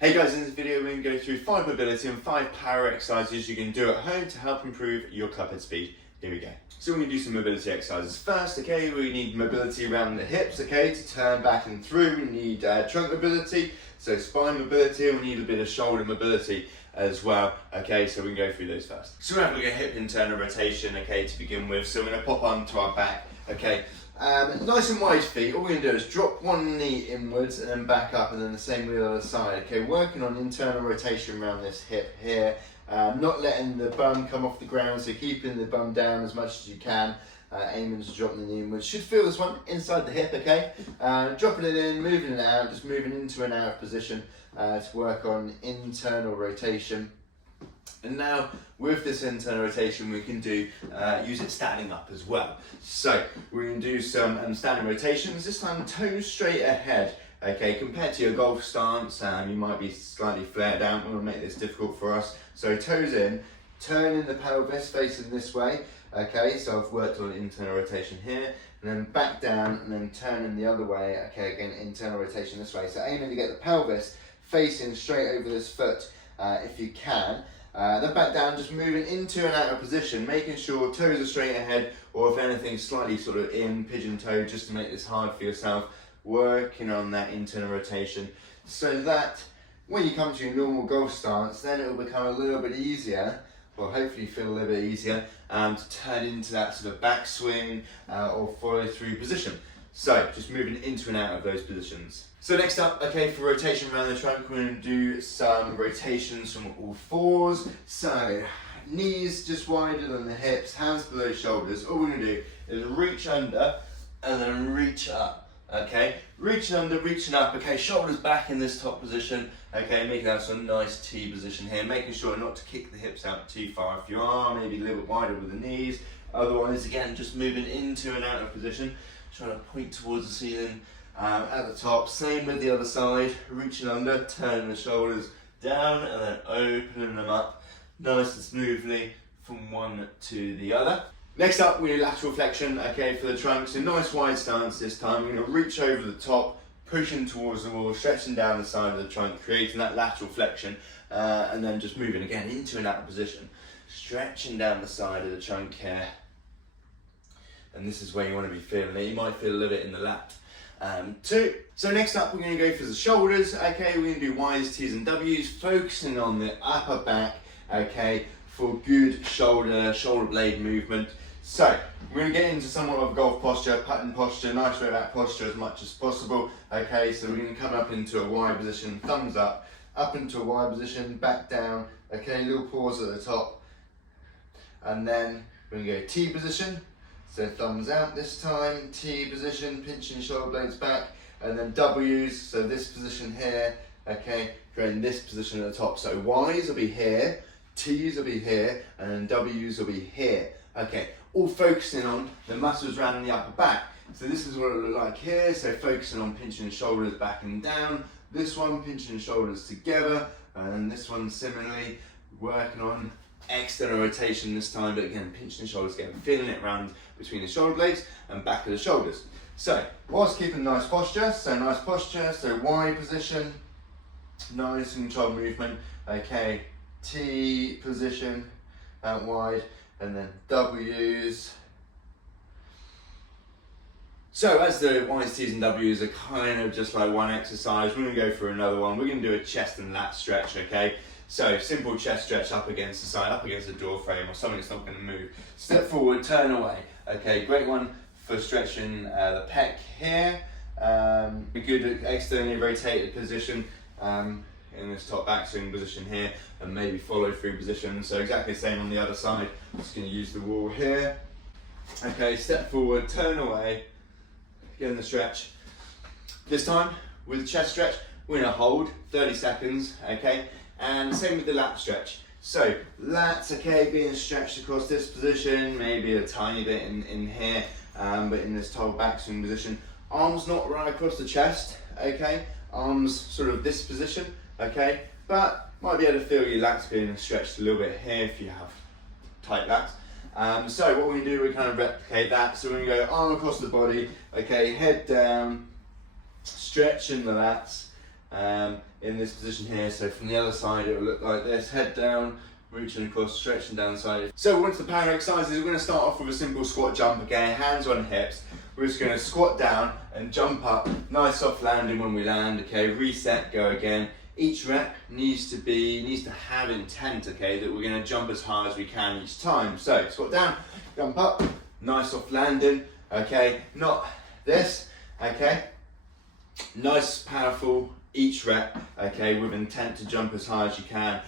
Hey guys, in this video we're going to go through 5 mobility and 5 power exercises you can do at home to help improve your club head speed. Here we go. So we're going to do some mobility exercises first, okay? We need mobility around the hips, okay, to turn back and through. We need trunk mobility, so spine mobility, and we need a bit of shoulder mobility as well, okay? So we can go through those first. So we're having a hip internal rotation, okay, to begin with. So we're going to pop onto our back, okay? Nice and wide feet. All we're going to do is drop one knee inwards and then back up, and then the same with the other side. Okay, working on internal rotation around this hip here, not letting the bum come off the ground, so keeping the bum down as much as you can, aiming to drop the knee inwards. Should feel this one inside the hip, okay? Dropping it in, moving it out, just moving into and out of position to work on internal rotation. And now with this internal rotation we can do use it standing up as well. So we're going to do some standing rotations, this time toes straight ahead. Okay, compared to your golf stance, you might be slightly flared out. We're going to make this difficult for us. So toes in, turning the pelvis facing this way. Okay, so I've worked on internal rotation here, and then back down and then turning the other way. Okay, again internal rotation this way. So aiming to get the pelvis facing straight over this foot if you can. Then back down, just moving into and out of position, making sure toes are straight ahead, or if anything slightly sort of in, pigeon toe, just to make this hard for yourself. Working on that internal rotation so that when you come to your normal golf stance, then it will become a little bit easier, well hopefully feel a little bit easier, to turn into that sort of backswing or follow through position. So just moving into and out of those positions. So next up, okay, for rotation around the trunk, we're going to do some rotations from all fours. So knees just wider than the hips, hands below shoulders. All we're going to do is reach under and then reach up. Okay, reaching under, reaching up. Okay, shoulders back in this top position. Okay, making that sort of nice T position here, making sure not to kick the hips out too far. If you are, maybe a little bit wider with the knees. Otherwise, again, just moving into and out of position, trying to point towards the ceiling at the top. Same with the other side, reaching under, turning the shoulders down and then opening them up nice and smoothly from one to the other. Next up, we do lateral flexion, okay, for the trunk. So nice wide stance this time. We're going to reach over the top, pushing towards the wall, stretching down the side of the trunk, creating that lateral flexion, and then just moving again into and out of position, stretching down the side of the trunk here. And this is where you want to be feeling it. You might feel a little bit in the lat too. So next up, we're going to go for the shoulders. Okay, we're going to do Y's, T's and W's, focusing on the upper back, okay, for good shoulder blade movement. So we're going to get into somewhat of a golf posture, putting posture, nice way back posture as much as possible. Okay, so we're going to come up into a Y position, thumbs up into a Y position, back down. Okay, little pause at the top, and then we're going to go T position. So thumbs out this time, T position, pinching shoulder blades back, and then W's, so this position here, okay, creating this position at the top. So Y's will be here, T's will be here, and then W's will be here. Okay, all focusing on the muscles around the upper back. So this is what it will look like here, so focusing on pinching the shoulders back and down, this one pinching the shoulders together, and this one similarly, working on external rotation this time, but again, pinching the shoulders again, feeling it around between the shoulder blades and back of the shoulders. So, whilst keeping nice posture, so Y position, nice and controlled movement, okay, T position, out wide, and then W's. So as the Y's, T's and W's are kind of just like one exercise, we're going to go for another one. We're going to do a chest and lat stretch, okay? So simple chest stretch up against the side, up against the door frame or something that's not going to move. Step forward, turn away. Okay, great one for stretching the pec here. Be good at externally rotated position in this top backswing position here, and maybe follow through position. So exactly the same on the other side. I'm just going to use the wall here. Okay, step forward, turn away, get in the stretch. This time with the chest stretch, we're going to hold 30 seconds, okay? And same with the lat stretch. So lats, okay, being stretched across this position, maybe a tiny bit in here, but in this total backswing position. Arms not right across the chest, okay? Arms sort of this position, okay? But might be able to feel your lats being stretched a little bit here if you have tight lats. So what we do, we kind of replicate that. So we're going to go arm across the body, okay, head down, stretching the lats, in this position here. So from the other side, it will look like this, head down, reaching across, stretching down the side. So onto the power exercises, we're going to start off with a simple squat jump, okay, hands on hips. We're just going to squat down and jump up, nice soft landing when we land, okay, reset, go again. Each rep needs to have intent, okay, that we're going to jump as high as we can each time. So squat down, jump up, nice soft landing, okay, not this, okay, nice powerful each rep, okay, with intent to jump as high as you can.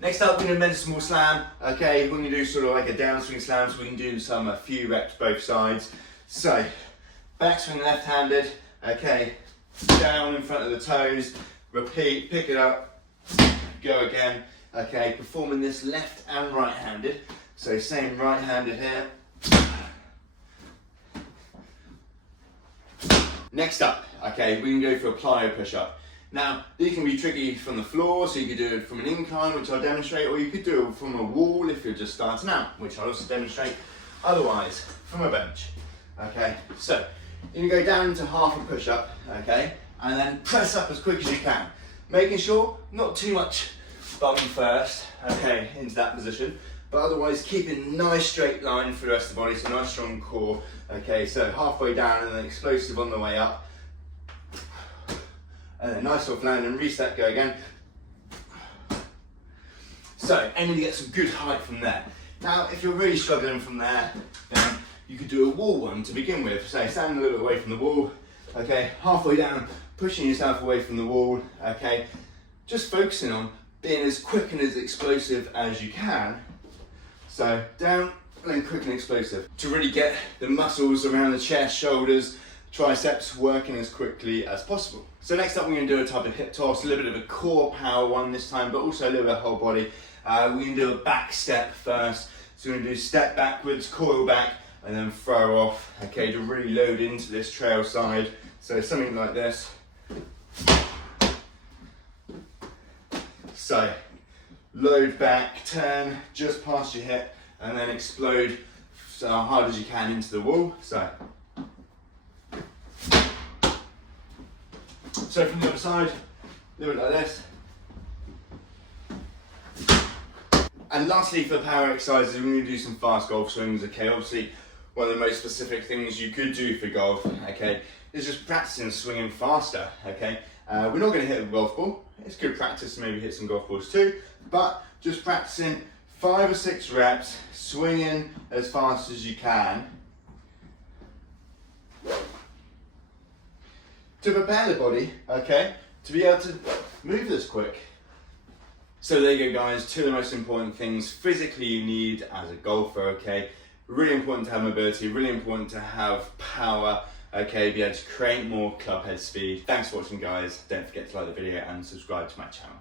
Next up, we're going to mental small slam, okay, we're going to do sort of like a downswing slam, so we can do a few reps both sides. So, backswing left-handed, okay, down in front of the toes, repeat, pick it up, go again, okay, performing this left and right-handed, so same right-handed here. Next up, okay, we can go for a plyo push-up. Now, these can be tricky from the floor, so you could do it from an incline, which I'll demonstrate, or you could do it from a wall if you're just starting out, which I'll also demonstrate. Otherwise, from a bench. Okay, so you can go down into half a push-up, okay, and then press up as quick as you can. Making sure not too much bum first, okay, into that position, but otherwise keeping nice straight line for the rest of the body, so nice strong core. Okay, so halfway down and then explosive on the way up. And then nice soft land and reset, go again. So aiming to get some good height from there. Now, if you're really struggling from there, then you could do a wall one to begin with. So stand a little bit away from the wall, okay, halfway down, pushing yourself away from the wall, okay, just focusing on being as quick and as explosive as you can. So down and then quick and explosive to really get the muscles around the chest, shoulders, triceps working as quickly as possible. So next up, we're going to do a type of hip toss, a little bit of a core power one this time, but also a little bit of whole body. We're going to do a back step first. So we're going to do step backwards, coil back, and then throw off, okay, to really load into this trail side. So something like this. So load back, turn just past your hip, and then explode so hard as you can into the wall. So from the other side, do it like this. And lastly, for the power exercises, we're going to do some fast golf swings, okay? Obviously, one of the most specific things you could do for golf, okay, is just practicing swinging faster, okay? We're not going to hit a golf ball. It's good practice to maybe hit some golf balls too, but just practicing 5 or 6 reps, swinging as fast as you can, to prepare the body, okay, to be able to move this quick. So there you go, guys, 2 of the most important things physically you need as a golfer, okay. Really important to have mobility, really important to have power, okay, be able to create more club head speed. Thanks for watching, guys. Don't forget to like the video and subscribe to my channel.